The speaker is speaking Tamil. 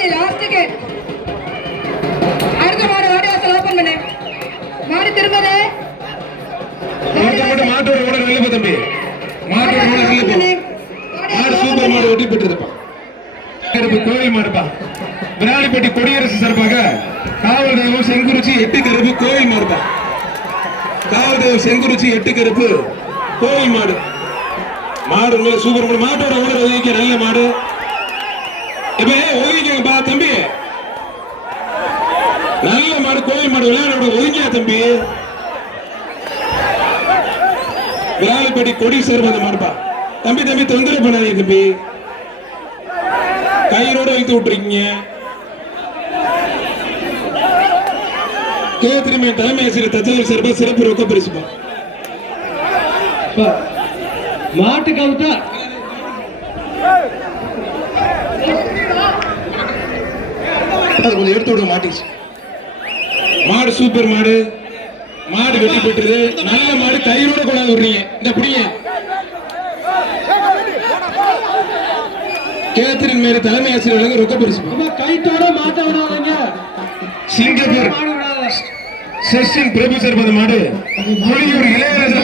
லாஸ்ட்டுக்கு அடுத்த மாடு வாடிவாசல் ஓபன் பண்ணு. மாடு திரும்பதே. மாட்டோட ஓட நல்ல தம்பி. மாட்டோட ஓட நல்ல போ. மாடு சூப்பர் மாடு வெட்டி பெற்றதுப்பா. கருப்பு கோயில் மாடுப்பா. விராலிப்பட்டி கொடியரசு சார்பாக காவல் தெய்வம் செங்குறிச்சி 8 கருப்பு கோயில் மாடுப்பா. காவல் தெய்வம் செங்குறிச்சி 8 கருப்பு கோயில் மாடு. மாடு நல்ல சூப்பர் மாடு. மாட்டோட ஓட ஒதுக்கிய நல்ல மாடு. இப்ப ஒதுக்கிங்கப்பா தம்பி. நல்ல மாடு கோயில் மாடு விளையாட ஒதுக்கியா தம்பி. விராலிப்பட்டி கொடி சேர்ந்த மாடுப்பா. தம்பி தம்பி தொந்தரவு பண்ணாதீங்க தம்பி. கயிறோட வைத்து விட்டுருக்கீங்க. திரும்பி தலைமை ஆசிரியர் தச்சல் சார்பா சிறப்பு ரொக்க பரிசுப்பா. மாட்டு கவுத்தா கொஞ்சம் எடுத்து விட மாட்டிச்சு. மாடு சூப்பர் மாடு. மாடு வெட்டி பெற்றது. நல்ல மாடு கயிறோட கொண்டாந்து விடுறீங்க. இந்த புடிங்க. கேத்திரின் மேல தலைமை ஆசிரியர் ரொக்க பரிசு. கைத்தோட மாட்ட விடாதீங்க. சிங்கப்பூர் செஷன் பிரபு சார் மாடு. இளையராஜா